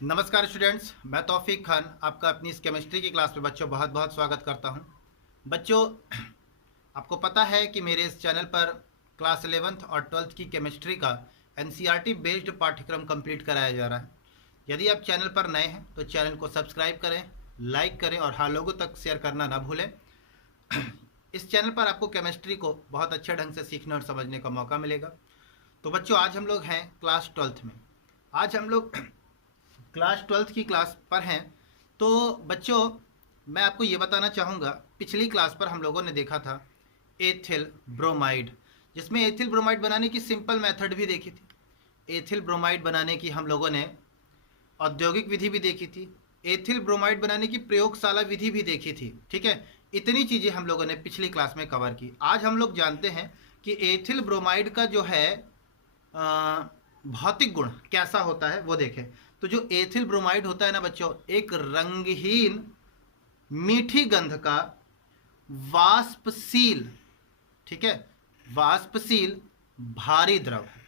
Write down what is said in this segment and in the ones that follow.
नमस्कार स्टूडेंट्स, मैं तौफीक खान आपका अपनी इस केमिस्ट्री की क्लास में बच्चों बहुत बहुत स्वागत करता हूं। बच्चों, आपको पता है कि मेरे इस चैनल पर क्लास 11th और 12th की केमिस्ट्री का एनसीईआरटी बेस्ड पाठ्यक्रम कंप्लीट कराया जा रहा है। यदि आप चैनल पर नए हैं तो चैनल को सब्सक्राइब करें, लाइक करें और हाँ लोगों तक शेयर करना ना भूलें। इस चैनल पर आपको केमिस्ट्री को बहुत अच्छे ढंग से सीखने और समझने का मौका मिलेगा। तो बच्चों, आज हम लोग हैं क्लास 12th में। आज हम लोग क्लास 12th की क्लास पर हैं। तो बच्चों, मैं आपको ये बताना चाहूँगा, पिछली क्लास पर हम लोगों ने देखा था एथिल ब्रोमाइड, जिसमें एथिल ब्रोमाइड बनाने की सिंपल मेथड भी देखी थी। एथिल ब्रोमाइड बनाने की हम लोगों ने औद्योगिक विधि भी देखी थी, एथिल ब्रोमाइड बनाने की प्रयोगशाला विधि भी देखी थी। ठीक है, इतनी चीज़ें हम लोगों ने पिछली क्लास में कवर की। आज हम लोग जानते हैं कि एथिल ब्रोमाइड का जो है भौतिक गुण कैसा होता है वो देखें। तो जो एथिल ब्रोमाइड होता है ना बच्चों, एक रंगहीन मीठी गंध का वाष्पशील, ठीक है, वाष्पशील भारी द्रव है।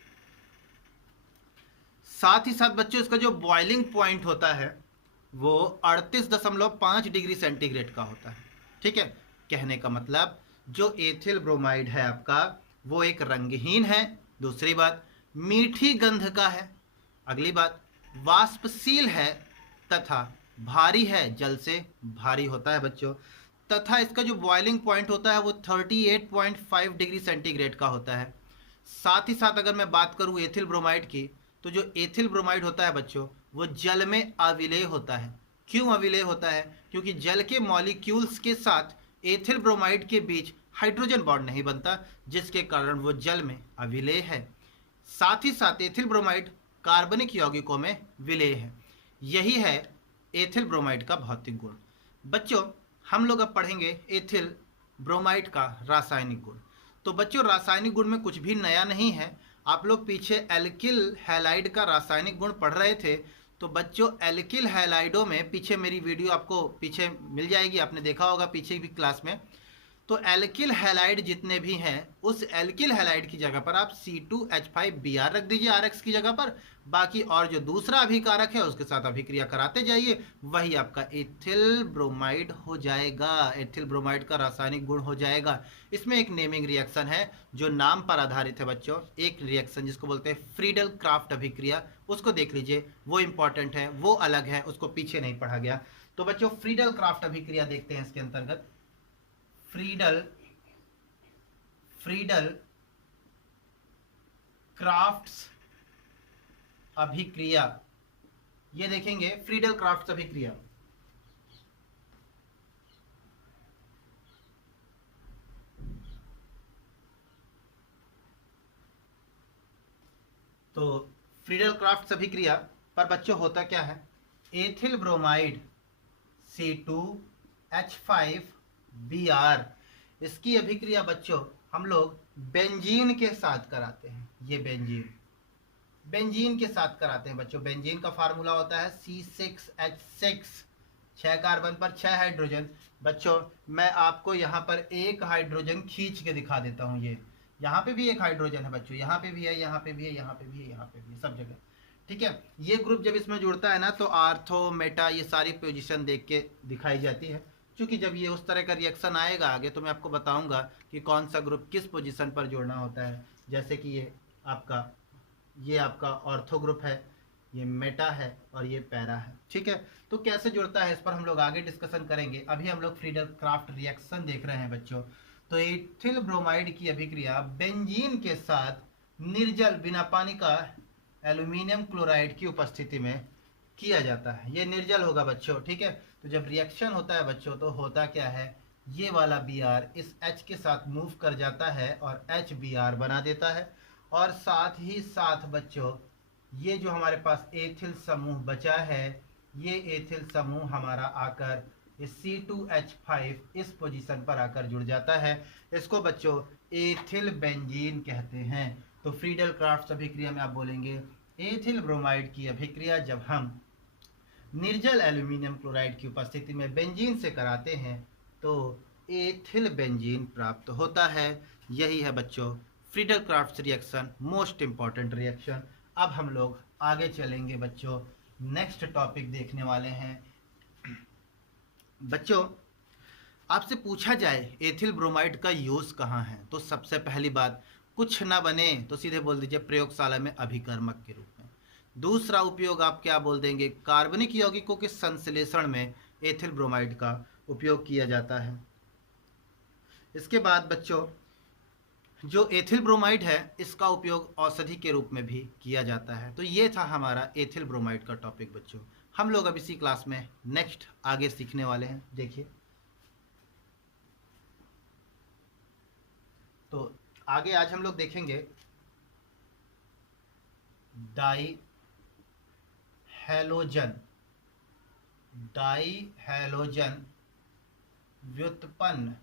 साथ ही साथ बच्चों, इसका जो बॉइलिंग पॉइंट होता है वो 38.5 डिग्री सेंटीग्रेड का होता है। ठीक है, कहने का मतलब जो एथिल ब्रोमाइड है आपका, वो एक रंगहीन है। दूसरी बात, मीठी गंध का है। अगली बात, वाष्पशील है तथा भारी है, जल से भारी होता है बच्चों। तथा इसका जो बॉइलिंग पॉइंट होता है वो 38.5 डिग्री सेंटीग्रेड का होता है। साथ ही साथ अगर मैं बात करूं एथिल ब्रोमाइड की, तो जो एथिल ब्रोमाइड होता है बच्चों, वो जल में अविलेय होता है। क्यों अविलेय होता है? क्योंकि जल के मॉलिक्यूल्स के साथ एथिल ब्रोमाइड के बीच हाइड्रोजन बॉन्ड नहीं बनता, जिसके कारण वो जल में अविलेय है। साथ ही साथ एथिल ब्रोमाइड कार्बनिक यौगिकों में विलेय है। यही है एथिल ब्रोमाइड का भौतिक गुण। बच्चों, हम लोग अब पढ़ेंगे एथिल ब्रोमाइड का रासायनिक गुण। तो बच्चों, रासायनिक गुण में कुछ भी नया नहीं है। आप लोग पीछे एल्किल हैलाइड का रासायनिक गुण पढ़ रहे थे। तो बच्चों, एल्किल हैलाइडों में पीछे मेरी वीडियो आपको पीछे मिल जाएगी, आपने देखा होगा पीछे भी क्लास में। तो एल्किल हैलाइड जितने भी हैं, उस एल्किल हैलाइड की जगह पर आप C2H5Br रख दीजिए RX की जगह पर। बाकी और जो दूसरा अभिकारक है उसके साथ अभिक्रिया कराते जाइए, वही आपका एथिल ब्रोमाइड हो जाएगा। एथिल ब्रोमाइड का रासायनिक गुण हो जाएगा। इसमें एक नेमिंग रिएक्शन है जो नाम पर आधारित है बच्चों। एक रिएक्शन जिसको बोलते हैं फ्रीडल क्राफ्ट अभिक्रिया, उसको देख लीजिए, वो इंपॉर्टेंट है, वो अलग है, उसको पीछे नहीं पढ़ा गया। तो बच्चों, फ्रीडल क्राफ्ट अभिक्रिया देखते हैं इसके अंतर्गत। फ्रीडल क्राफ्ट्स अभिक्रिया, ये देखेंगे फ्रीडल क्राफ्ट्स अभिक्रिया। तो फ्रीडल क्राफ्ट्स अभिक्रिया पर बच्चों होता क्या है? एथिल ब्रोमाइड C2H5Br, इसकी अभिक्रिया बच्चों हम लोग बेंजीन के साथ कराते हैं। ये बेंजीन के साथ कराते हैं बच्चों। बेंजीन का फार्मूला होता है C6H6, 6 कार्बन पर 6 हाइड्रोजन। बच्चों, मैं आपको यहाँ पर एक हाइड्रोजन खींच के दिखा देता हूँ। ये यहाँ पे भी एक हाइड्रोजन है बच्चों, यहाँ पे भी है, यहाँ पे भी है, यहाँ पे भी है, यहाँ पे भी है, सब जगह। ठीक है, ये ग्रुप जब इसमें जुड़ता है ना, तो आर्थो मेटा ये सारी पोजीशन देख के दिखाई जाती है। क्योंकि जब ये उस तरह का रिएक्शन आएगा आगे, तो मैं आपको बताऊंगा कि कौन सा ग्रुप किस पोजीशन पर जोड़ना होता है। जैसे कि ये आपका ऑर्थो ग्रुप है, ये मेटा है और ये पैरा है। ठीक है, तो कैसे जुड़ता है इस पर हम लोग आगे डिस्कशन करेंगे। अभी हम लोग फ्रीडल क्राफ्ट रिएक्शन देख रहे हैं बच्चों। तो एथिल ब्रोमाइड की अभिक्रिया बेंजीन के साथ निर्जल बिना पानी का एल्यूमिनियम क्लोराइड की उपस्थिति में किया जाता है। ये निर्जल होगा बच्चों। ठीक है, तो जब रिएक्शन होता है बच्चों, तो होता क्या है, ये वाला Br इस H के साथ मूव कर जाता है और HBr बना देता है। और साथ ही साथ बच्चों, ये जो हमारे पास एथिल समूह बचा है, ये एथिल समूह हमारा आकर इस C2H5 इस पोजीशन पर आकर जुड़ जाता है। इसको बच्चों एथिल बेंजीन कहते हैं। तो फ्रीडल क्राफ्ट्स अभिक्रिया में आप बोलेंगे एथिल ब्रोमाइड की अभिक्रिया जब हम निर्जल एल्यूमिनियम क्लोराइड की उपस्थिति में बेंजीन से कराते हैं, तो एथिल बेंजीन प्राप्त होता है। यही है बच्चों Friedel craft reaction, most important reaction. अब हम लोग आगे चलेंगे बच्चों, नेक्स्ट टॉपिक देखने वाले हैं। बच्चों आपसे पूछा जाए एथिल ब्रोमाइड का यूज़ कहाँ है, तो सबसे पहली बात, कुछ ना बने तो सीधे बोल दीजिए प्रयोगशाला में अभिकर्मक के रूप में। दूसरा उपयोग आप क्या बोल देंगे, कार्बनिक यौगिकों के संश्लेषण में एथिल ब्रोमाइड का उपयोग किया जाता है। इसके बाद बच्चों जो एथिल ब्रोमाइड है इसका उपयोग औषधि के रूप में भी किया जाता है। तो ये था हमारा एथिल ब्रोमाइड का टॉपिक बच्चों। हम लोग अब इसी क्लास में नेक्स्ट आगे सीखने वाले हैं। देखिए तो आगे आज हम लोग देखेंगे डाई हैलोजन व्युत्पन्न।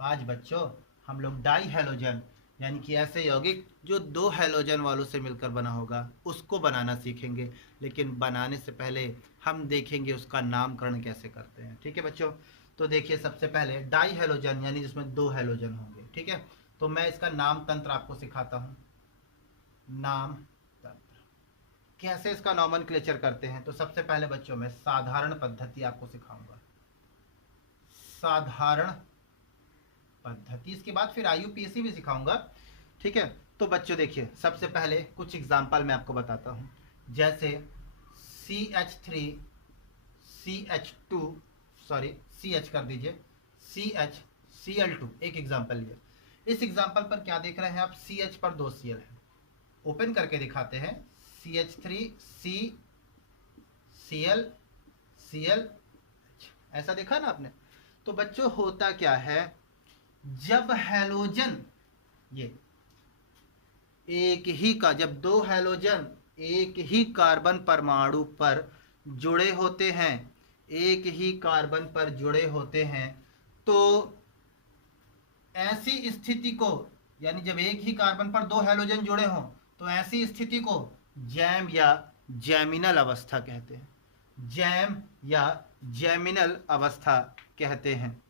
आज बच्चों हम लोग डाई हैलोजन यानी कि ऐसे यौगिक जो दो हैलोजन वालों से मिलकर बना होगा उसको बनाना सीखेंगे। लेकिन बनाने से पहले हम देखेंगे उसका नामकरण कैसे करते हैं। ठीक है बच्चों, तो देखिए सबसे पहले डाई हैलोजन यानी जिसमें दो हैलोजन होंगे। ठीक है, तो मैं इसका नाम तंत्र आपको सिखाता हूँ। नाम तंत्र कैसे इसका नॉमेनक्लेचर करते हैं, तो सबसे पहले बच्चों मैं साधारण पद्धति आपको सिखाऊंगा। साधारण पद्धति, इसके बाद फिर IUPAC भी सिखाऊंगा। ठीक है, तो बच्चों देखिए सबसे पहले कुछ एग्जाम्पल मैं आपको बताता हूँ। जैसे CH3 CH2 सॉरी CH कर दीजिए CH Cl2 एक एग्जाम्पल लिए। इस एग्जाम्पल पर क्या देख रहे हैं आप, CH पर दो Cl है। ओपन करके दिखाते हैं, CH3 Cl Cl, ऐसा देखा ना आपने। तो बच्चों होता क्या है, जब हैलोजन ये एक ही का, जब दो हैलोजन एक ही कार्बन परमाणु पर जुड़े होते हैं, एक ही कार्बन पर जुड़े होते हैं, तो ऐसी स्थिति को, यानी जब एक ही कार्बन पर दो हैलोजन जुड़े हों तो ऐसी स्थिति को जैम या जैमिनल अवस्था कहते हैं। जैम या जैमिनल अवस्था कहते हैं।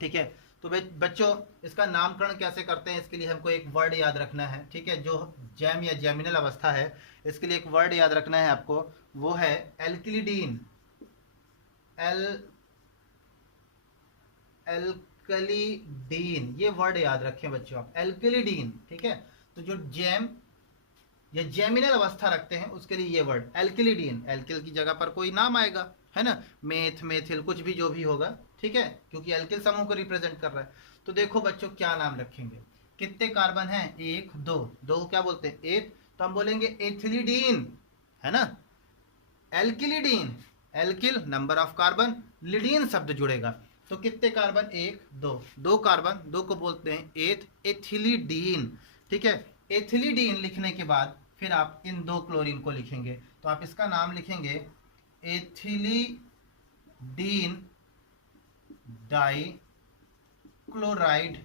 ठीक है, तो बच्चों इसका नामकरण कैसे करते हैं, इसके लिए हमको एक वर्ड याद रखना है। ठीक है, जो जैम या जैमिनल अवस्था है इसके लिए एक वर्ड याद रखना है आपको, वो है एल्किलिडीन। एल्कलीडीन, ये वर्ड याद रखें बच्चों आप, एल्कलीडीन। ठीक है, तो जो जैम या जैमिनल अवस्था रखते हैं उसके लिए ये वर्ड एल्किलिडीन। एल्किल की जगह पर कोई नाम आएगा, है ना, मेथ मेथिल कुछ भी जो भी होगा। ठीक है, क्योंकि एल्किल समूह को रिप्रेजेंट कर रहा है। तो देखो बच्चों क्या नाम रखेंगे, कितने कार्बन हैं, एक दो, दो क्या बोलते हैं एक, तो हम बोलेंगे एथिलीडीन, है ना। एल्किलिडीन, एल्किल नंबर ऑफ कार्बन, लिडीन शब्द जुड़ेगा, तो कितने कार्बन, एक दो, दो कार्बन, दो को बोलते हैं एथिलीडीन। ठीक है, एथिलीडीन लिखने के बाद फिर आप इन दो क्लोरीन को लिखेंगे, तो आप इसका नाम लिखेंगे एथिलीडीन डाई क्लोराइड।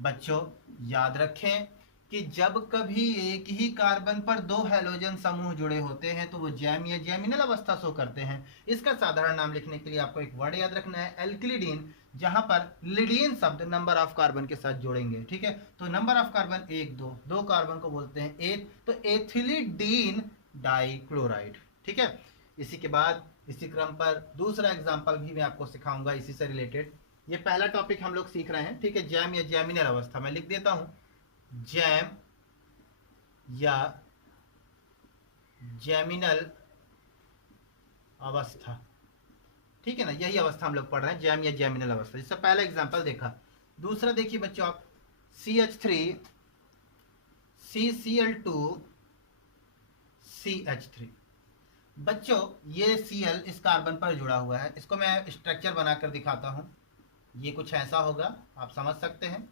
बच्चों याद रखें कि जब कभी एक ही कार्बन पर दो हैलोजन समूह जुड़े होते हैं तो वो जैम या जैमिनल अवस्था शो करते हैं। इसका साधारण नाम लिखने के लिए आपको एक वर्ड याद रखना है एल्किलिडीन, जहां पर लिडीन शब्द नंबर ऑफ कार्बन के साथ जोड़ेंगे। ठीक है, तो नंबर ऑफ कार्बन एक दो, दो कार्बन को बोलते हैं एक, तो एथिलीडीन डाइक्लोराइड। ठीक है, इसी के बाद इसी क्रम पर दूसरा एग्जाम्पल भी मैं आपको सिखाऊंगा इसी से रिलेटेड। ये पहला टॉपिक हम लोग सीख रहे हैं। ठीक है, जैम या जैमिनल अवस्था, मैं लिख देता हूं जैम या जैमिनल अवस्था। ठीक है ना, यही अवस्था हम लोग पढ़ रहे हैं, जैम या जैमिनल अवस्था। इससे पहला एग्जांपल देखा। दूसरा देखिए बच्चों आप, CH3 CCl2 CH3। बच्चों ये Cl इस कार्बन पर जुड़ा हुआ है, इसको मैं स्ट्रक्चर बनाकर दिखाता हूं। ये कुछ ऐसा होगा, आप समझ सकते हैं।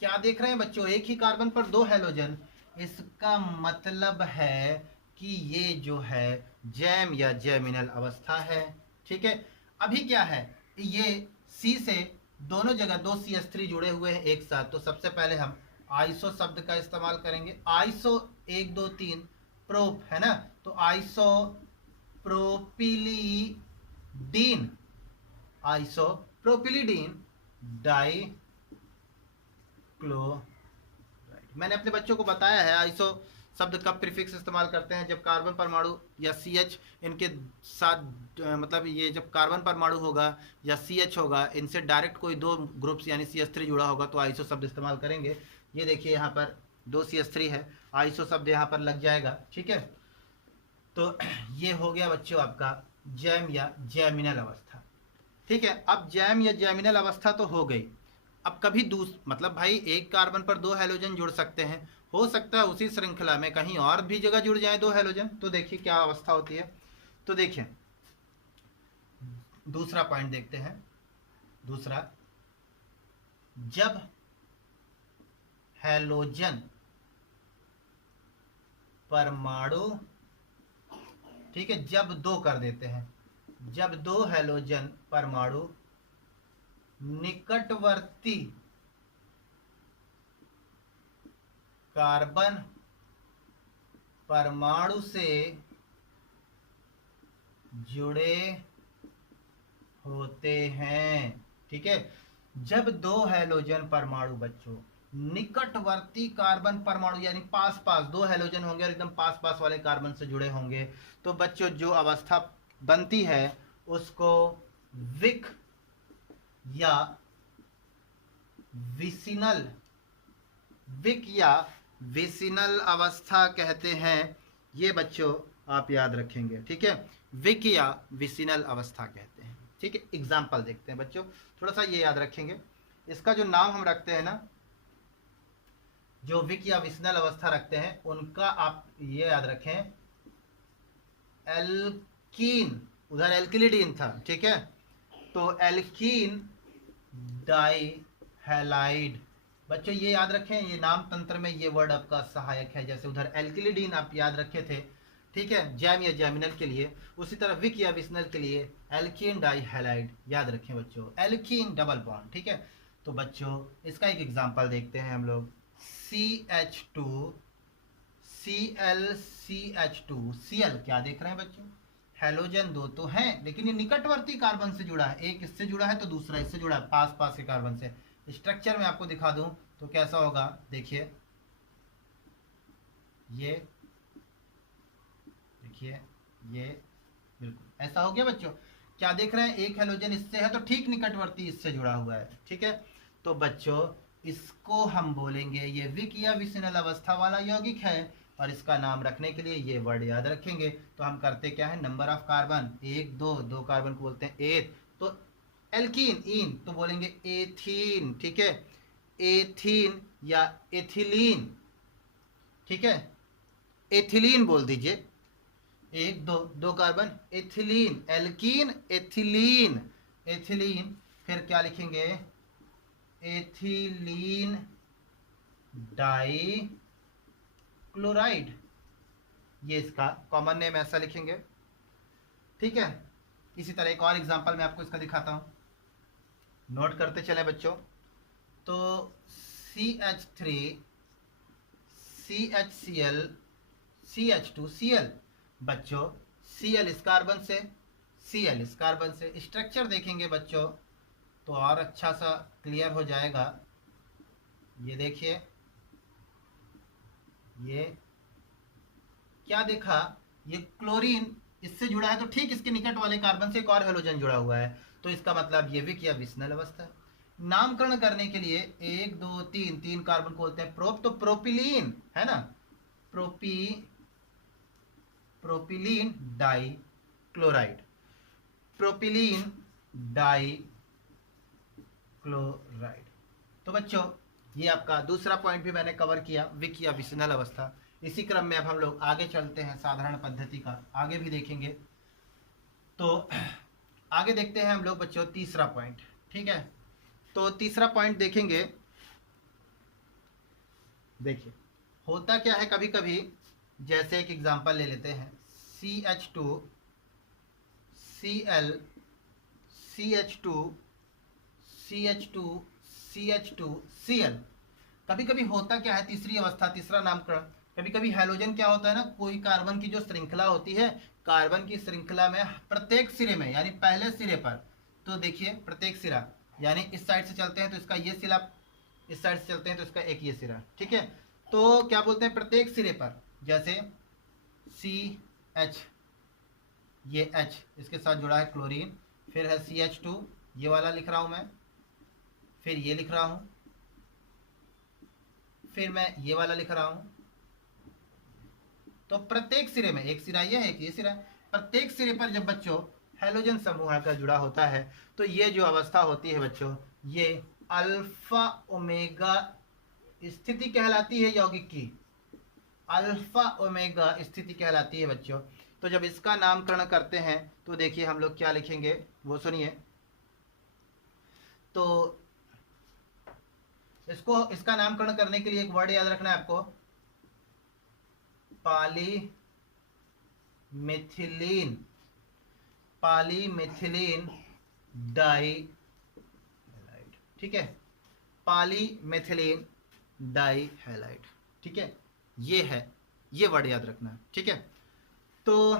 क्या देख रहे हैं बच्चों, एक ही कार्बन पर दो हैलोजन, इसका मतलब है कि ये जो है जैम या जैमिनल अवस्था है। ठीक है, अभी क्या है, ये C से दोनों जगह दो CH3 जुड़े हुए हैं एक साथ, तो सबसे पहले हम आइसो शब्द का इस्तेमाल करेंगे। आइसो एक दो तीन, प्रोप है ना, तो आइसो प्रोपिलीडीन, आइसो प्रोपिलिडीन डाई क्लोराइड। मैंने अपने बच्चों को बताया है आइसो शब्द कब प्रीफिक्स इस्तेमाल करते हैं, जब कार्बन परमाणु या CH इनके साथ मतलब ये जब कार्बन परमाणु होगा या CH होगा, इनसे डायरेक्ट कोई दो ग्रुप्स यानी CH3 जुड़ा होगा तो आइसो शब्द इस्तेमाल करेंगे। ये देखिए यहाँ पर 2 CH3 है, आइसो शब्द यहाँ पर लग जाएगा। ठीक है, तो ये हो गया बच्चों आपका जैम या जैमिनल अवस्था। ठीक है, अब जैम या जैमिनल अवस्था तो हो गई। अब कभी मतलब भाई एक कार्बन पर 2 हैलोजन जुड़ सकते हैं, हो सकता है उसी श्रृंखला में कहीं और भी जगह जुड़ जाए 2 हैलोजन। तो देखिए क्या अवस्था होती है। तो देखिए दूसरा पॉइंट देखते हैं। दूसरा, जब हैलोजन परमाणु, ठीक है, जब 2 कर देते हैं, जब 2 हैलोजन परमाणु निकटवर्ती कार्बन परमाणु से जुड़े होते हैं। ठीक है, जब 2 हैलोजन परमाणु बच्चों निकटवर्ती कार्बन परमाणु यानी पास पास 2 हैलोजन होंगे और एकदम पास पास वाले कार्बन से जुड़े होंगे, तो बच्चों जो अवस्था बनती है उसको विक या विसिनल, विक या विसिनल अवस्था कहते हैं। ये बच्चों आप याद रखेंगे। ठीक है, विक या विसिनल अवस्था कहते हैं। ठीक है, एग्जाम्पल देखते हैं बच्चों, थोड़ा सा ये याद रखेंगे। इसका जो नाम हम रखते हैं ना, जो विक या विसिनल अवस्था रखते हैं, उनका आप ये याद रखें, एल्कीन, उधर एल्किलिडीन था। ठीक है, तो एल्कीन डाई हैलाइड। बच्चों ये याद रखें, ये नाम तंत्र में ये वर्ड आपका सहायक है। जैसे उधर एल्किलिडीन आप याद रखे थे, ठीक है, जैम या जैमिनल के लिए, उसी तरह विक या विसिनल के लिए एल्कीन डाई हैलाइड याद रखें बच्चों, एल्कीन डबल बॉन्ड। ठीक है, तो बच्चों इसका एक एग्जांपल देखते हैं हम लोग। CH2 ClCH2 Cl क्या देख रहे हैं बच्चों, हैलोजन 2 तो हैं, लेकिन ये निकटवर्ती कार्बन से जुड़ा है। एक इससे जुड़ा है तो दूसरा इससे जुड़ा है, पास पास के कार्बन से। स्ट्रक्चर में आपको दिखा दूं तो कैसा होगा, देखिए ये, देखिए ये बिल्कुल ऐसा हो गया बच्चों। क्या देख रहे हैं, एक हैलोजन इससे है तो ठीक निकटवर्ती इससे जुड़ा हुआ है। ठीक है, तो बच्चों इसको हम बोलेंगे, ये विक या विसिनल अवस्था वाला यौगिक है, और इसका नाम रखने के लिए ये वर्ड याद रखेंगे। तो हम करते क्या है, नंबर ऑफ कार्बन 1 2, 2 कार्बन को बोलते हैं एथ, तो एल्कीन इन तो बोलेंगे एथीन। ठीक है, एथीन या एथिलीन। ठीक है, एथिलीन बोल दीजिए, 1 2, 2 carbon ethylene, alkene ethylene, ethylene. फिर क्या लिखेंगे, एथिलीन डाई क्लोराइड, ये इसका कॉमन नेम ऐसा लिखेंगे। ठीक है, इसी तरह एक और एग्जांपल मैं आपको इसका दिखाता हूं, नोट करते चले बच्चों। तो CH3 CHCl CH2 Cl, बच्चों Cl इस कार्बन से, Cl इस कार्बन से। स्ट्रक्चर देखेंगे बच्चों तो और अच्छा सा क्लियर हो जाएगा। ये देखिए, ये क्या देखा, ये क्लोरीन इससे जुड़ा है तो ठीक इसके निकट वाले कार्बन से एक और हैलोजन जुड़ा हुआ है, तो इसका मतलब ये विक या विसिनल अवस्था है। नामकरण करने के लिए 1 2 3, 3 कार्बन को बोलते हैं प्रोप, तो प्रोपिलीन है ना, propylene di chloride, propylene di chloride. तो बच्चों ये आपका दूसरा पॉइंट भी मैंने कवर किया, विक या विसिनल अवस्था। इसी क्रम में अब हम लोग आगे चलते हैं, साधारण पद्धति का आगे भी देखेंगे। तो आगे देखते हैं हम लोग बच्चों तीसरा पॉइंट। ठीक है, तो तीसरा पॉइंट देखेंगे। देखिए होता क्या है, कभी कभी जैसे एक एग्जांपल ले लेते हैं, CH2 Cl CH2 CH2 CH2 Cl। कभी कभी होता क्या है, तीसरी अवस्था, तीसरा नामकरण, कभी कभी हैलोजन क्या होता है ना, कोई कार्बन की जो श्रृंखला होती है, कार्बन की श्रृंखला में प्रत्येक सिरे में यानी पहले सिरे पर तो देखिए प्रत्येक सिरा, यानी इस साइड से चलते हैं तो इसका ये सिरा, इस साइड से चलते हैं तो इसका एक ये सिरा, ठीक है। तो क्या बोलते हैं, प्रत्येक सिरे पर, जैसे CH, ये H इसके साथ जुड़ा है क्लोरीन, फिर है CH2, ये वाला लिख रहा हूँ मैं, फिर ये लिख रहा हूँ, फिर मैं ये वाला लिख रहा हूँ। तो प्रत्येक सिरे में, एक सिरा ये है, एक ये सिरा है, प्रत्येक सिरे पर जब बच्चों हैलोजन समूह का जुड़ा होता है तो ये जो अवस्था होती है बच्चों, ये अल्फा ओमेगा स्थिति कहलाती है यौगिक की, अल्फा ओमेगा स्थिति कहलाती है बच्चों। तो जब इसका नामकरण करते हैं तो देखिए हम लोग क्या लिखेंगे वो सुनिए। तो इसका नामकरण करने के लिए एक वर्ड याद रखना है आपको, पॉलीमिथिलीन, पॉलीमिथिलीन डाइहैलाइड, ठीक है, पॉलीमिथिलीन डाइहैलाइड, ठीक है, ये है, ये वर्ड याद रखना है, ठीक है। तो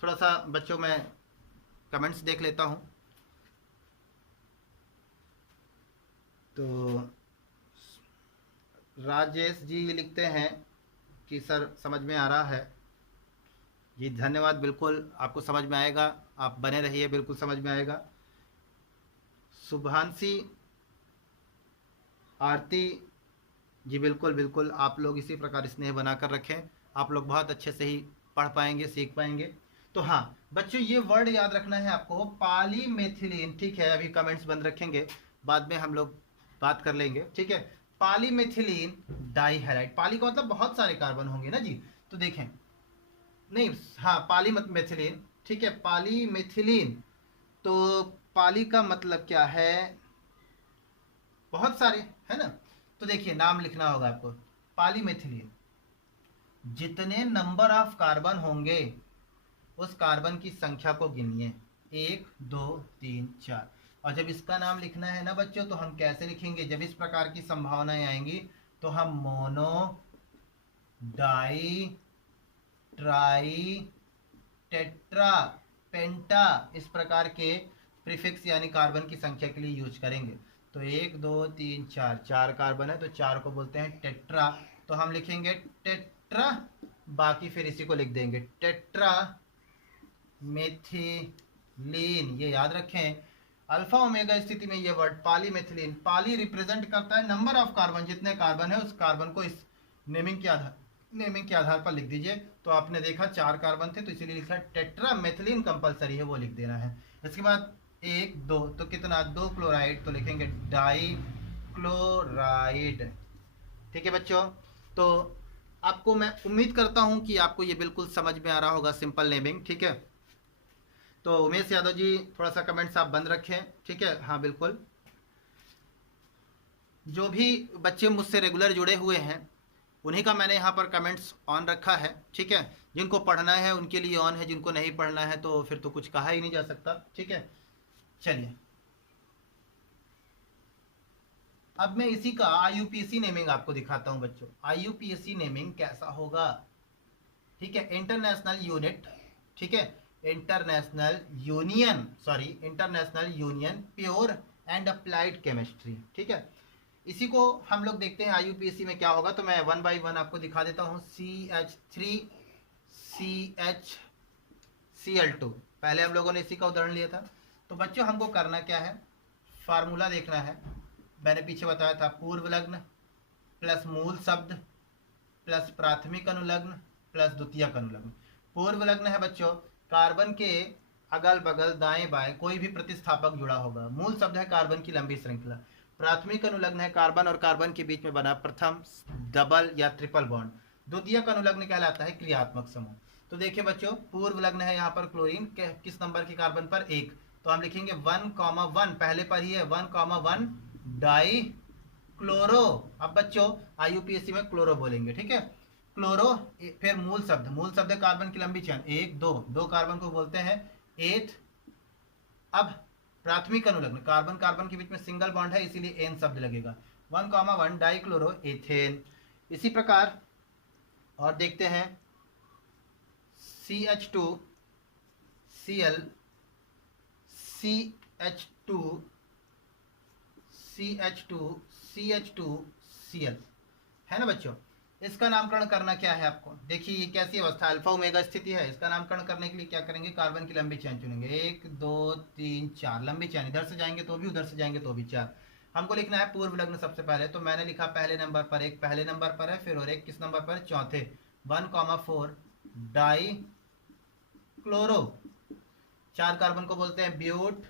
थोड़ा सा बच्चों मैं कमेंट्स देख लेता हूँ। तो राजेश जी लिखते हैं कि सर समझ में आ रहा है जी, धन्यवाद, बिल्कुल आपको समझ में आएगा, आप बने रहिए, बिल्कुल समझ में आएगा। शुभांशी, आरती जी, बिल्कुल बिल्कुल आप लोग इसी प्रकार स्नेह बनाकर रखें, आप लोग बहुत अच्छे से ही पढ़ पाएंगे, सीख पाएंगे। तो हाँ बच्चों, ये वर्ड याद रखना है आपको, पॉलीमेथिलीन, ठीक है। अभी कमेंट्स बंद रखेंगे, बाद में हम लोग बात कर लेंगे, ठीक है। पॉलीमेथिलीन डाइहैलाइड, पॉली का मतलब बहुत सारे कार्बन होंगे ना जी, तो देखें, नहीं हाँ पॉलीमेथिलीन, ठीक है, पॉलीमेथिलीन, तो पॉली का मतलब क्या है, बहुत सारे, है ना। तो देखिए नाम लिखना होगा आपको, पॉलीमेथिलीन, जितने नंबर ऑफ कार्बन होंगे उस कार्बन की संख्या को गिनिए, 1 2 3 4। और जब इसका नाम लिखना है ना बच्चों, तो हम कैसे लिखेंगे, जब इस प्रकार की संभावनाएं आएंगी तो हम मोनो, डाई, ट्राई, टेट्रा, पेंटा, इस प्रकार के प्रीफिक्स यानी कार्बन की संख्या के लिए यूज करेंगे। तो 1 2 3 4, 4 कार्बन है तो 4 को बोलते हैं टेट्रा, तो हम लिखेंगे टेट्रा, बाकी फिर इसी को लिख देंगे टेट्रा मेथिलीन, ये याद रखें। अल्फा ओमेगा स्थिति में ये वर्ड पॉलीमेथिलीन, पॉली रिप्रेजेंट करता है नंबर ऑफ कार्बन, जितने कार्बन है उस कार्बन को इस नेमिंग के आधार पर लिख दीजिए। तो आपने देखा 4 कार्बन थे तो इसीलिए लिखा टेट्रा मेथिलीन, कंपलसरी है वो लिख देना है। इसके बाद 1 2 तो कितना, 2 क्लोराइड, तो लिखेंगे डाई क्लोराइड, ठीक है बच्चों। तो आपको मैं उम्मीद करता हूं कि आपको ये बिल्कुल समझ में आ रहा होगा, सिंपल नेमिंग, ठीक है। तो उमेश यादव जी थोड़ा सा कमेंट्स आप बंद रखें, ठीक है, हाँ बिल्कुल। जो भी बच्चे मुझसे रेगुलर जुड़े हुए हैं उन्हीं का मैंने यहाँ पर कमेंट्स ऑन रखा है, ठीक है। जिनको पढ़ना है उनके लिए ऑन है, जिनको नहीं पढ़ना है तो फिर तो कुछ कहा ही नहीं जा सकता, ठीक है। चलिए अब मैं इसी का IUPAC नेमिंग आपको दिखाता हूँ बच्चों, IUPAC नेमिंग कैसा होगा, ठीक है। इंटरनेशनल यूनिट, ठीक है, international union pure and applied chemistry, ठीक है। इसी को हम लोग देखते हैं IUPAC में क्या होगा। तो मैं 1 बाई 1 आपको दिखा देता हूँ। CH3CHCl2, पहले हम लोगों ने इसी का उदाहरण लिया था। तो बच्चों हमको करना क्या है, फार्मूला देखना है, मैंने पीछे बताया था, पूर्व लग्न प्लस मूल शब्द प्लस प्राथमिक अनुलग्न प्लस द्वितीयक अनुलग्न। पूर्व लग्न है बच्चों, कार्बन के अगल बगल दाएं बाएं कोई भी प्रतिस्थापक जुड़ा होगा। मूल शब्द है कार्बन की लंबी श्रृंखला। प्राथमिक अनुलग्न है कार्बन और कार्बन के बीच में बना प्रथम डबल या ट्रिपल बॉन्ड। द्वितीयक अनुलग्न कहलाता है क्रियात्मक समूह। तो देखिए बच्चों, पूर्व लग्न है यहाँ पर क्लोरीन किस नंबर के कार्बन पर, 1, तो हम लिखेंगे 1,1, पहले पर ही है 1,1 डाई क्लोरो। अब बच्चों IUPAC में क्लोरो बोलेंगे, ठीक है, क्लोरो। फिर मूल शब्द है कार्बन की लंबी चेन, 1 2, 2 कार्बन को बोलते हैं एथ। अब प्राथमिक अनुलग्न, कार्बन कार्बन के बीच में सिंगल बॉन्ड है इसीलिए एन शब्द लगेगा, 1,1 डाइक्लोरो एथेन। इसी प्रकार और देखते हैं CH2Cl H2 CH2 CH2 Cl, है ना बच्चों। इसका नामकरण करना क्या है आपको, देखिए ये कैसी अवस्था अल्फा ओमेगा स्थिति है। इसका नामकरण करने के लिए क्या करेंगे, कार्बन की लंबी चैन चुनेंगे, 1 2 3 4 लंबी चैन, इधर से जाएंगे तो भी, उधर से जाएंगे तो भी 4। हमको लिखना है पूर्व लग्न सबसे पहले, तो मैंने लिखा पहले नंबर पर एक, पहले नंबर पर है, फिर और एक किस नंबर पर, चौथे, 1,4 डाई क्लोरो, 4 कार्बन को बोलते हैं ब्यूट,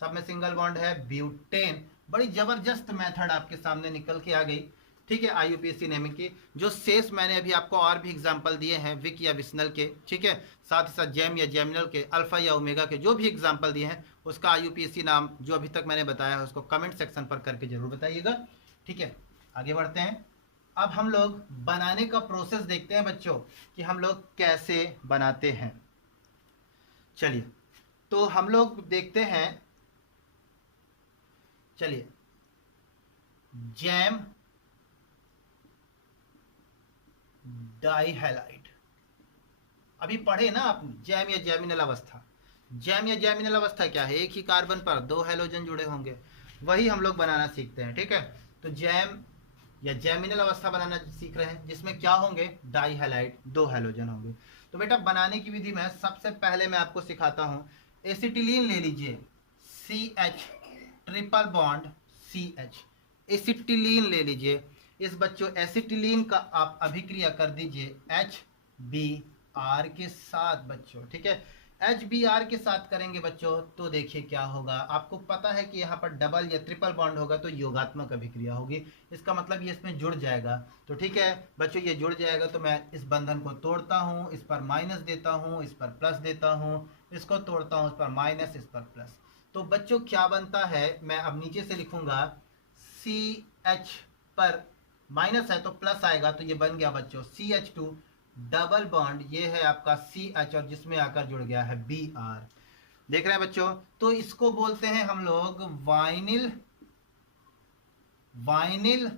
सब में सिंगल बॉन्ड है ब्यूटेन। बड़ी जबरदस्त मेथड आपके सामने निकल के आ गई, ठीक है, आईयूपीएसी नेमिंग की। जो शेष मैंने अभी आपको और भी एग्जांपल दिए हैं विक या विस्नल के, ठीक है, साथ ही साथ जैम या जैमिनल के, अल्फा या ओमेगा के, जो भी एग्जांपल दिए हैं उसका आईयूपीएसी नाम जो अभी तक मैंने बताया है उसको कमेंट सेक्शन पर करके जरूर बताइएगा, ठीक है। आगे बढ़ते हैं, अब हम लोग बनाने का प्रोसेस देखते हैं बच्चों कि हम लोग कैसे बनाते हैं। चलिए तो हम लोग देखते हैं, चलिए जैम डाइहैलाइड अभी पढ़े ना आप, जैम या जैमिनल अवस्था। जैम या जैमिनल अवस्था क्या है, एक ही कार्बन पर 2 हैलोजन जुड़े होंगे, वही हम लोग बनाना सीखते हैं, ठीक है। तो जैम या जैमिनल अवस्था बनाना सीख रहे हैं जिसमें क्या होंगे, डाइहैलाइड, 2 हैलोजन होंगे। तो बेटा बनाने की विधि में सबसे पहले मैं आपको सिखाता हूं, एसिटिलीन ले लीजिए, CH triple bond CH, acetylene ले लीजिए। इस बच्चों एसिटिलीन का आप अभिक्रिया कर दीजिए HBr के साथ बच्चों, ठीक है। HBr के साथ करेंगे बच्चों तो देखिए क्या होगा, आपको पता है कि यहाँ पर डबल या ट्रिपल बॉन्ड होगा तो योगात्मक अभिक्रिया होगी, इसका मतलब ये इसमें जुड़ जाएगा। तो ठीक है बच्चों, ये जुड़ जाएगा तो मैं इस बंधन को तोड़ता हूँ, इस पर माइनस देता हूँ, इस पर प्लस देता हूँ, इसको तोड़ता हूँ, इस पर माइनस, इस पर प्लस। तो बच्चों क्या बनता है, मैं अब नीचे से लिखूंगा CH पर माइनस है तो प्लस आएगा, तो ये बन गया बच्चों CH2 डबल बॉन्ड, ये है आपका CH और जिसमें आकर जुड़ गया है Br। देख रहे हैं बच्चों, तो इसको बोलते हैं हम लोग वाइनिल, वाइनिल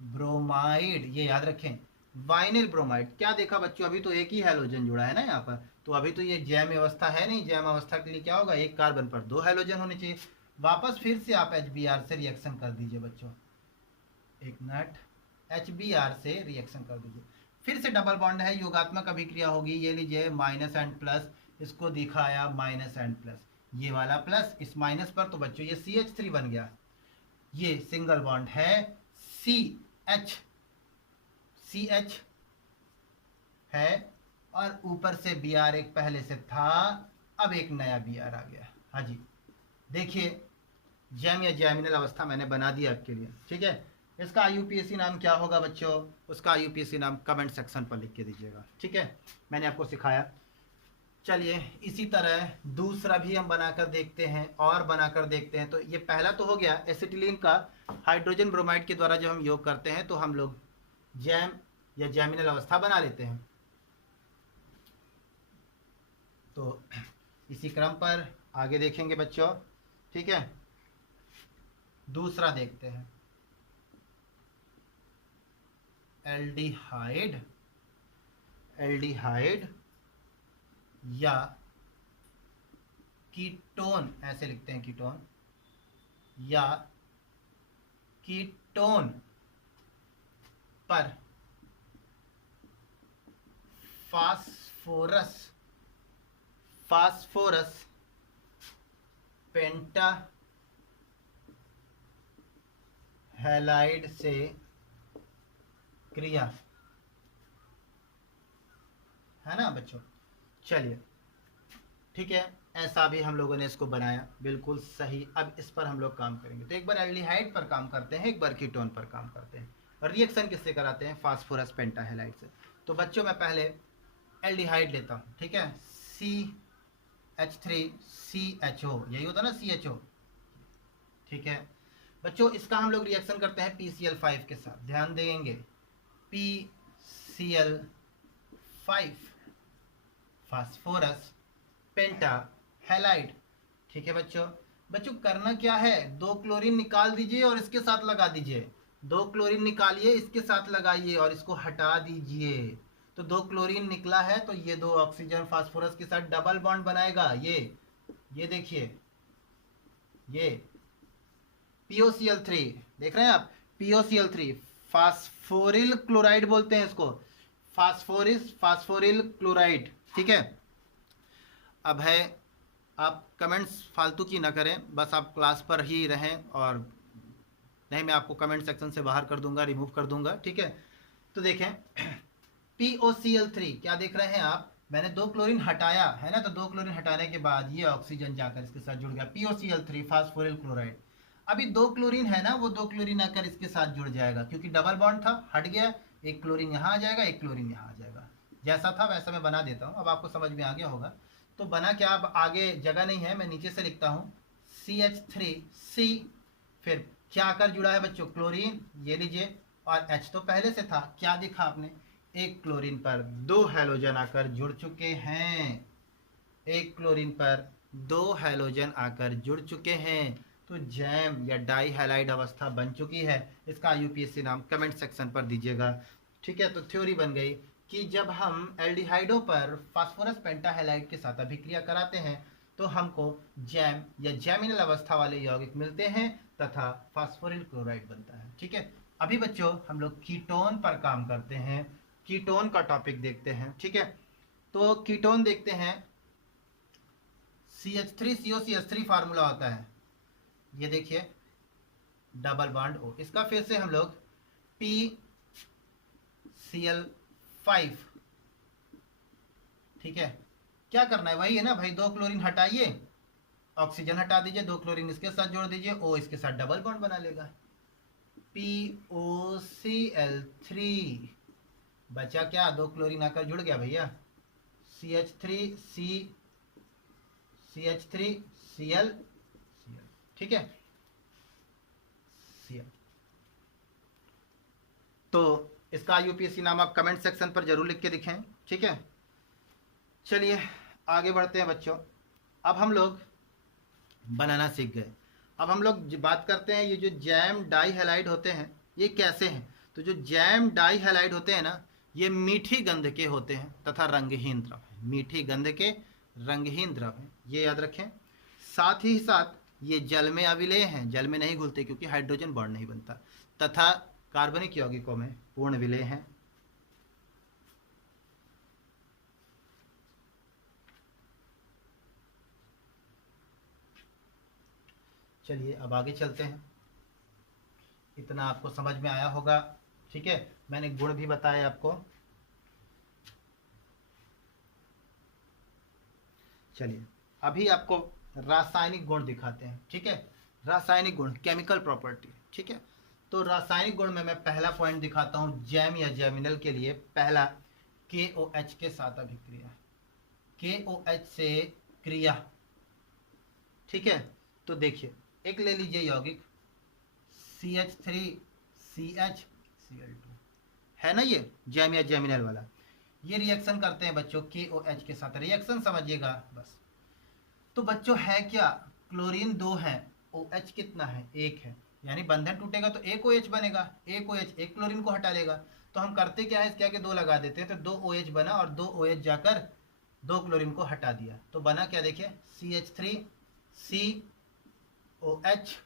ब्रोमाइड, ये याद रखें, वाइनिल ब्रोमाइड। क्या देखा बच्चों, अभी तो एक ही हैलोजन जुड़ा है ना यहाँ पर, तो अभी तो ये जैम अवस्था है नहीं, जैम अवस्था के लिए क्या होगा, एक कार्बन पर 2 हैलोजन होने चाहिए। वापस फिर से आप HBr से रिएक्शन कर दीजिए बच्चों, एक मिनट, HBr से रिएक्शन कर दीजिए, फिर से डबल बॉन्ड है, योगात्मक अभिक्रिया होगी, ये लीजिए माइनस एंड प्लस, इसको दिखाया माइनस एंड प्लस, ये वाला प्लस इस माइनस पर, तो बच्चों ये CH3 बन गया, ये सिंगल बॉन्ड है CH है, और ऊपर से Br एक पहले से था, अब एक नया Br आ गया। हाँ जी, देखिए जैम या जैमिनल अवस्था मैंने बना दिया आपके लिए, ठीक है। इसका आईयूपीएसी नाम क्या होगा बच्चों, उसका आईयूपीएसी नाम कमेंट सेक्शन पर लिख के दीजिएगा, ठीक है, मैंने आपको सिखाया। चलिए इसी तरह दूसरा भी हम बनाकर देखते हैं और बनाकर देखते हैं। तो ये पहला तो हो गया एसिटिलीन का हाइड्रोजन ब्रोमाइड के द्वारा जब हम योग करते हैं तो हम लोग जैम या जैमिनल अवस्था बना लेते हैं। तो इसी क्रम पर आगे देखेंगे बच्चों, ठीक है। दूसरा देखते हैं, एल्डिहाइड, एल्डिहाइड या कीटोन, ऐसे लिखते हैं कीटोन, या कीटोन पर फास्फोरस, फास्फोरस पेंटा हैलाइड से क्रिया, है ना बच्चों। चलिए ठीक है, ऐसा भी हम लोगों ने इसको बनाया, बिल्कुल सही। अब इस पर हम लोग काम करेंगे, तो एक बार एल्डिहाइड पर काम करते हैं, एक बार कीटोन पर काम करते हैं। और रिएक्शन किससे कराते हैं, फास्फोरस पेंटाहेलाइड से। तो बच्चों मैं पहले एल्डिहाइड लेता हूँ, ठीक है, CH3CHO, यही होता ना CHO, ठीक है बच्चों। इसका हम लोग रिएक्शन करते हैं PCl5 के साथ, ध्यान देंगे PCl5 फास्फोरस पेंटाहेलाइड, ठीक है बच्चों। बच्चों करना क्या है, 2 क्लोरीन निकाल दीजिए और इसके साथ लगा दीजिए, 2 क्लोरीन निकालिए, इसके साथ लगाइए और इसको हटा दीजिए। तो 2 क्लोरीन निकला है, तो ये 2 ऑक्सीजन फास्फोरस के साथ डबल बॉन्ड बनाएगा, ये देखिए ये POCl3 देख रहे हैं आप, POCl3 फास्फोरिल क्लोराइड बोलते हैं इसको, फास्फोरिल क्लोराइड। ठीक है, अब है, आप कमेंट्स फालतू की ना करें, बस आप क्लास पर ही रहें, और नहीं मैं आपको कमेंट सेक्शन से बाहर कर दूंगा, रिमूव कर दूंगा। ठीक है, तो देखें POCl3 क्या देख रहे हैं आप, मैंने 2 क्लोरीन हटाया है ना, तो 2 क्लोरीन हटाने के बाद ये ऑक्सीजन जाकर इसके साथ जुड़ गया, POCl3 फास्फोरिल क्लोराइड। अभी 2 क्लोरीन है ना, वो 2 क्लोरीन आकर इसके साथ जुड़ जाएगा, क्योंकि डबल बॉन्ड था, हट गया, एक क्लोरीन यहाँ आ जाएगा, एक क्लोरीन यहाँ आ जाएगा, जैसा था वैसा मैं बना देता हूँ, अब आपको समझ में आ गया होगा। तो बना क्या, अब आगे जगह नहीं है, मैं नीचे से लिखता हूँ CH3C, फिर क्या आकर जुड़ा है बच्चों, क्लोरीन, ये लीजिए, और H तो पहले से था, क्या दिखा आपने, एक क्लोरीन पर 2 हैलोजन आकर जुड़ चुके हैं, एक क्लोरीन पर 2 हैलोजन आकर जुड़ चुके हैं, तो जैम या डाई हैलाइड अवस्था बन चुकी है। इसका IUPAC नाम कमेंट सेक्शन पर दीजिएगा। ठीक है, तो थ्योरी बन गई कि जब हम एल्डिहाइडों पर फास्फोरस पेंटाहेलाइड के साथ अभिक्रिया कराते हैं तो हमको जैम या जैमिनल अवस्था वाले यौगिक मिलते हैं तथा फास्फोरिल क्लोराइड बनता है। ठीक है, अभी बच्चों हम लोग कीटोन पर काम करते हैं, कीटोन का टॉपिक देखते हैं। ठीक है, तो कीटोन देखते हैं, CH3COCH3 फार्मूला होता है, ये देखिए डबल बॉन्ड O, इसका फिर से हम लोग PCl5। ठीक है, क्या करना है, वही है ना भाई, 2 क्लोरीन हटाइए, ऑक्सीजन हटा दीजिए, 2 क्लोरीन इसके साथ जोड़ दीजिए, O इसके साथ डबल बॉन्ड बना लेगा, POCl3, बचा क्या, 2 क्लोरीन आकर जुड़ गया भैया, CH3CCl। ठीक है, Cl, तो इसका IUPAC नाम आप कमेंट सेक्शन पर जरूर लिख के दिखें। ठीक है, चलिए आगे बढ़ते हैं बच्चों, अब हम लोग बनाना सीख गए, अब हम लोग बात करते हैं ये जो जैम डाई हैलाइड होते हैं ये कैसे हैं। तो जो जैम डाई हैलाइड होते हैं ना, ये मीठी गंध के होते हैं तथा रंगहीन द्रव है, मीठी गंध के रंगहीन द्रव हैं, ये याद रखें। साथ ही साथ ये जल में अविलेय हैं, जल में नहीं घुलते क्योंकि हाइड्रोजन बॉन्ड नहीं बनता, तथा कार्बनिक यौगिकों में पूर्ण विलेय हैं। चलिए अब आगे चलते हैं, इतना आपको समझ में आया होगा। ठीक है, मैंने गुण भी बताए आपको। चलिए अभी आपको रासायनिक गुण दिखाते हैं। ठीक है, रासायनिक गुण, केमिकल प्रॉपर्टी। ठीक है, तो रासायनिक गुण में मैं पहला पॉइंट दिखाता हूं, जैम या जैमिनल के लिए पहला KOH के साथ अभिक्रिया, KOH से क्रिया। ठीक है, तो देखिए एक ले लीजिए यौगिक CH3CHCl2, है ना, ये जैम या जैमिनल वाला, ये रिएक्शन करते हैं बच्चों KOH के साथ, रिएक्शन समझिएगा बस। तो बच्चों है क्या, क्लोरीन 2 है, OH कितना है, 1 है, यानी बंधन टूटेगा तो एक OH बनेगा, एक OH एक क्लोरीन को हटा लेगा। तो हम करते क्या है, इसके आगे 2 लगा देते हैं, तो 2 OH बना और 2 OH जाकर 2 क्लोरीन को हटा दिया, तो बना क्या, देखिए CH3COH,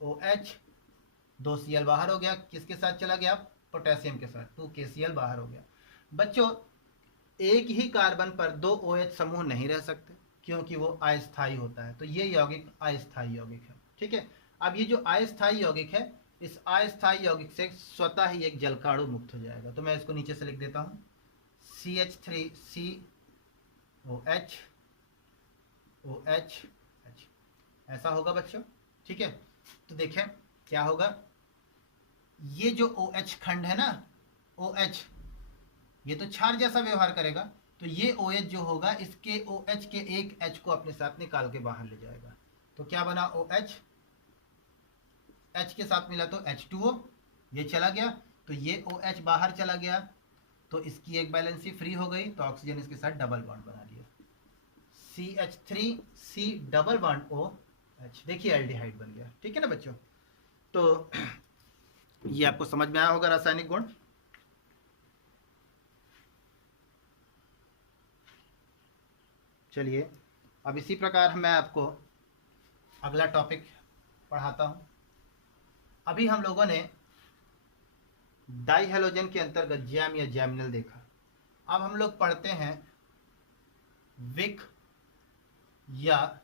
OH, 2 Cl बाहर हो गया, किसके साथ चला गया, पोटेशियम के साथ, 2 KCl बाहर हो गया। बच्चों एक ही कार्बन पर 2 OH समूह नहीं रह सकते क्योंकि वो अस्थायी होता है, तो ये यौगिक अस्थायी यौगिक है। ठीक है, अब ये जो अस्थायी यौगिक है, इस अस्थायी यौगिक से स्वतः ही एक जलकाणु मुक्त हो जाएगा, तो मैं इसको नीचे से लिख देता हूँ CH3COH OH, ऐसा होगा बच्चों। ठीक है, तो देखें क्या होगा, ये जो OH खंड है ना, OH ये तो क्षार जैसा व्यवहार करेगा, तो ये OH जो होगा इसके OH के एक H को अपने साथ निकाल के बाहर ले जाएगा, तो क्या बना, OH, H के साथ मिला तो H2O, ये चला गया, तो ये OH बाहर चला गया, तो इसकी एक बैलेंसी फ्री हो गई, तो ऑक्सीजन इसके साथ डबल बॉन्ड बना लिया, CH3C डबल बॉन्ड OH, देखिए एल्डिहाइड बन गया। ठीक है ना बच्चों, तो ये आपको समझ में आया होगा रासायनिक गुण। चलिए अब इसी प्रकार मैं आपको अगला टॉपिक पढ़ाता हूँ। अभी हम लोगों ने डाई हेलोजन के अंतर्गत जैम या जैमिनल देखा। अब हम लोग पढ़ते हैं विक या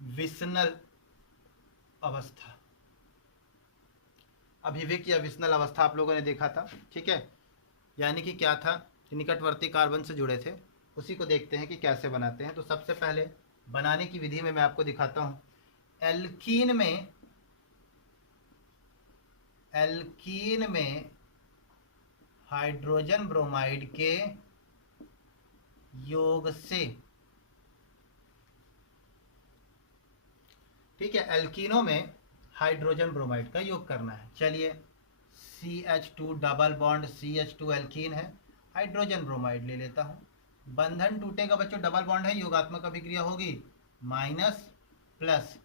विसनल अवस्था। अभी विक या विसनल अवस्था आप लोगों ने देखा था, ठीक है। यानी कि क्या था, निकटवर्ती कार्बन से जुड़े थे, उसी को देखते हैं कि कैसे बनाते हैं। तो सबसे पहले बनाने की विधि में मैं आपको दिखाता हूँ। एल्कीन में हाइड्रोजन ब्रोमाइड के योग से, ठीक है, एल्कीनों में हाइड्रोजन ब्रोमाइड का योग करना है। चलिए, CH2 double bond CH2 alkene है, हाइड्रोजन ब्रोमाइड ले लेता हूँ। बंधन टूटेगा बच्चों, डबल बॉन्ड है, योगात्मक अभिक्रिया होगी, माइनस प्लस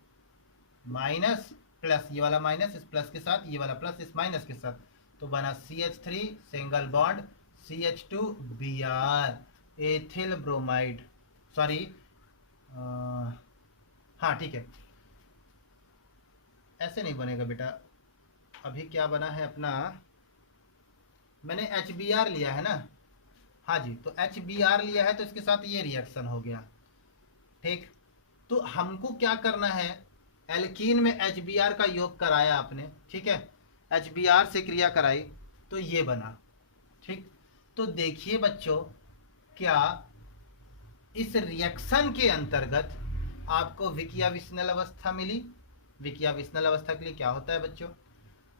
माइनस प्लस, ये वाला माइनस इस प्लस के साथ, ये वाला प्लस इस माइनस के साथ, तो बना CH3 single bond CH2 Br ethyl bromide, sorry हाँ ठीक है, ऐसे नहीं बनेगा बेटा। अभी क्या बना है अपना, मैंने HBr लिया है ना, हाँ जी, तो HBr लिया है तो इसके साथ ये रिएक्शन हो गया, ठीक। तो हमको क्या करना है, एल्कीन में HBr का योग कराया आपने, ठीक है, HBr से क्रिया कराई तो ये बना, ठीक। तो देखिए बच्चों, क्या इस रिएक्शन के अंतर्गत आपको विकिया विसनल अवस्था मिली। विकिया विसनल अवस्था के लिए क्या होता है बच्चों,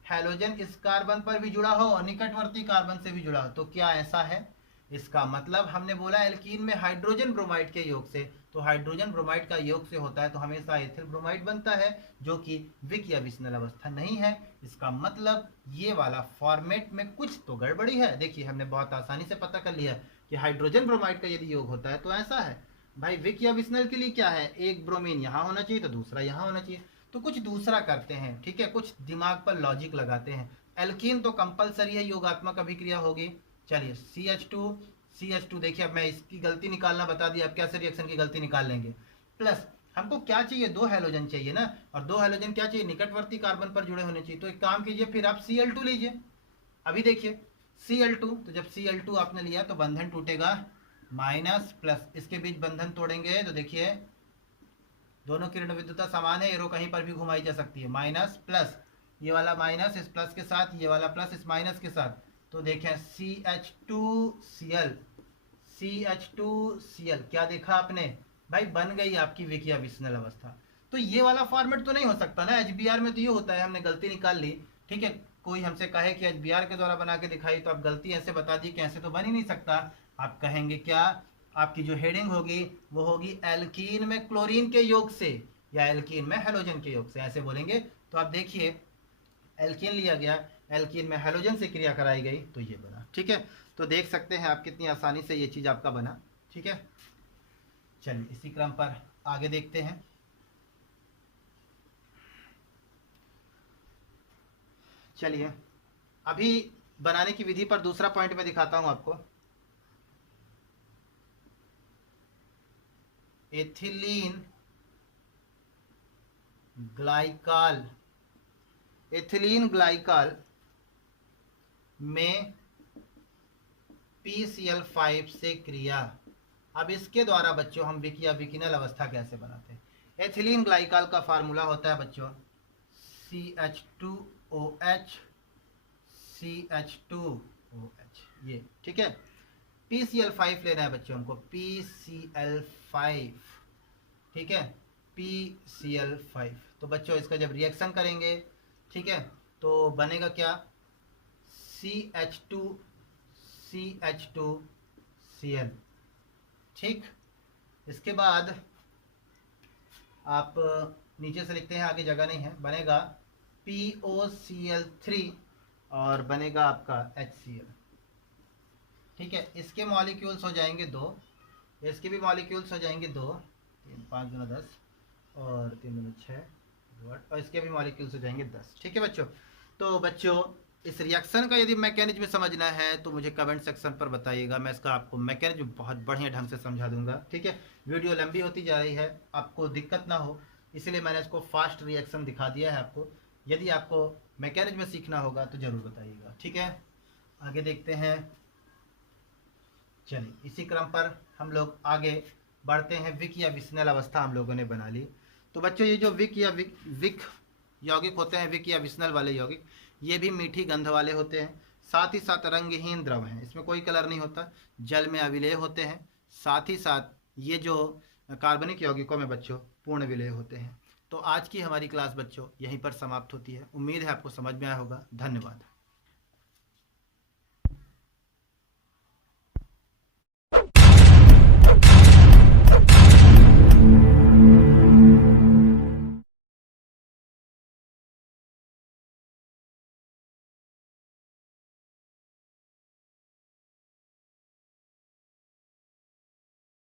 हैलोजन इस कार्बन पर भी जुड़ा हो और निकटवर्ती कार्बन से भी जुड़ा हो। तो क्या ऐसा है, इसका मतलब हमने बोला एल्कीन में हाइड्रोजन ब्रोमाइड के योग से, तो हाइड्रोजन ब्रोमाइड का योग से होता है तो हमेशा एथिल ब्रोमाइड बनता है, जो कि विक या विसनल अवस्था नहीं है। इसका मतलब ये वाला फॉर्मेट में कुछ तो गड़बड़ी है। देखिए, हमने बहुत आसानी से पता कर लिया कि हाइड्रोजन ब्रोमाइड का यदि योग होता है तो ऐसा है भाई। विक या विसनल के लिए क्या है, एक ब्रोमीन यहाँ होना चाहिए तो दूसरा यहाँ होना चाहिए, तो कुछ दूसरा करते हैं, ठीक है, कुछ दिमाग पर लॉजिक लगाते हैं। एल्कीन तो कंपलसरी है, योगात्मक अभिक्रिया होगी। चलिए, CH2 देखिए, अब मैं इसकी गलती निकालना बता दिया, अब कैसे रिएक्शन की गलती निकाल लेंगे। प्लस हमको क्या चाहिए, 2 हैलोजन चाहिए ना, और 2 हैलोजन क्या चाहिए, निकटवर्ती कार्बन पर जुड़े होने चाहिए। तो एक काम कीजिए, फिर आप Cl2 लीजिए। अभी देखिए Cl2, तो जब Cl2 आपने लिया तो बंधन टूटेगा, माइनस प्लस, इसके बीच बंधन तोड़ेंगे तो देखिए दोनों की ऋण विद्युता समान है, एरो कहीं पर भी घुमाई जा सकती है, माइनस प्लस, ये वाला माइनस इस प्लस के साथ, ये वाला प्लस इस माइनस के साथ, तो देखें CH2Cl क्या देखा आपने भाई, बन गई आपकी विकिया विसनल अवस्था। तो ये वाला फॉर्मेट तो नहीं हो सकता ना, HBr में तो ये होता है, हमने गलती निकाल ली, ठीक है। कोई हमसे कहे कि HBr के द्वारा बना के दिखाई, तो आप गलती ऐसे बता दी कि ऐसे तो बन ही नहीं सकता। आप कहेंगे क्या, आपकी जो हेडिंग होगी वो होगी एल्कीन में क्लोरीन के योग से या एल्कीन में हैलोजन के योग से, ऐसे बोलेंगे। तो आप देखिए, एल्कीन लिया गया, एल्कीन में हैलोजन से क्रिया कराई गई तो ये बना, ठीक है। तो देख सकते हैं आप कितनी आसानी से ये चीज़ आपका बना, ठीक है। चलिए, इसी क्रम पर आगे देखते हैं। चलिए, अभी बनाने की विधि पर दूसरा पॉइंट मैं दिखाता हूं आपको। एथिलीन ग्लाइकाल में PCl5 से क्रिया। अब इसके द्वारा बच्चों हम विक या विकिनल अवस्था कैसे बनाते हैं। एथिलीन ग्लाइकाल का फार्मूला होता है बच्चों CH2OH CH2OH, ये ठीक है। PCl5 लेना है बच्चों हमको, PCl5, ठीक है, PCl5। तो बच्चों इसका जब रिएक्शन करेंगे, ठीक है, तो बनेगा क्या, CH2Cl, ठीक। इसके बाद आप नीचे से लिखते हैं, आगे जगह नहीं है, बनेगा POCl3 और बनेगा आपका HCl, ठीक है। इसके मॉलिक्यूल्स हो जाएंगे 2, इसके भी मॉलिक्यूल्स हो जाएंगे 2, 3 5 दूना 10 और 3 दूना 6 और इसके भी मॉलिक्यूल्स हो जाएंगे 10, ठीक है बच्चों। तो बच्चों, इस रिएक्शन का यदि मैकेनिज्म समझना है तो मुझे कमेंट सेक्शन पर बताइएगा, मैं इसका आपको मैकेनिज्म बहुत बढ़िया ढंग से समझा दूंगा, ठीक है। वीडियो लंबी होती जा रही है, आपको दिक्कत ना हो इसलिए मैंने इसको फास्ट रिएक्शन दिखा दिया है आपको। यदि आपको मैकेनिज्म में सीखना होगा तो ज़रूर बताइएगा, ठीक है। आगे देखते हैं। चलिए इसी क्रम पर हम लोग आगे बढ़ते हैं। विक या विस्नल अवस्था हम लोगों ने बना ली। तो बच्चों ये जो विक या विक यौगिक होते हैं, विक या विस्नल वाले यौगिक, ये भी मीठी गंध वाले होते हैं। साथ ही साथ रंगहीन द्रव हैं, इसमें कोई कलर नहीं होता, जल में अविलेय होते हैं। साथ ही साथ ये जो कार्बनिक यौगिकों में बच्चों पूर्ण विलेय होते हैं। तो आज की हमारी क्लास बच्चों यहीं पर समाप्त होती है। उम्मीद है आपको समझ में आया होगा। धन्यवाद।